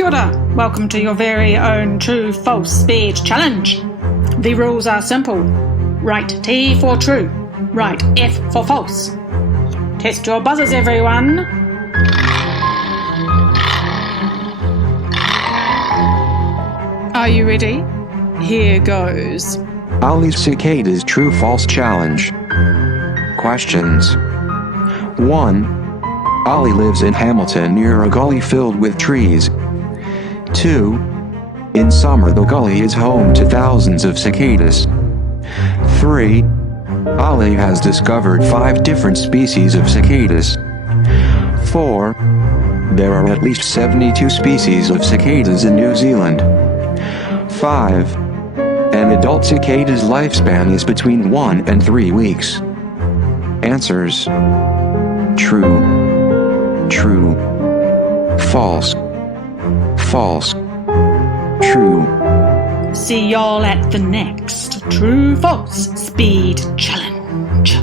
Kia ora. Welcome to your very own true-false speed challenge. The rules are simple. Write T for true. Write F for false. Test your buzzers, everyone. Are you ready? Here goes. Olly's Cicadas True-False Challenge. Questions. 1. Olly lives in Hamilton near a gully filled with trees. 2. In summer the gully is home to thousands of cicadas. 3. Olly has discovered 5 different species of cicadas. 4. There are at least 72 species of cicadas in New Zealand. 5. An adult cicada's lifespan is between 1 and 3 weeks. Answers. True. True. False. False. True. See y'all at the next True-False Speed Challenge.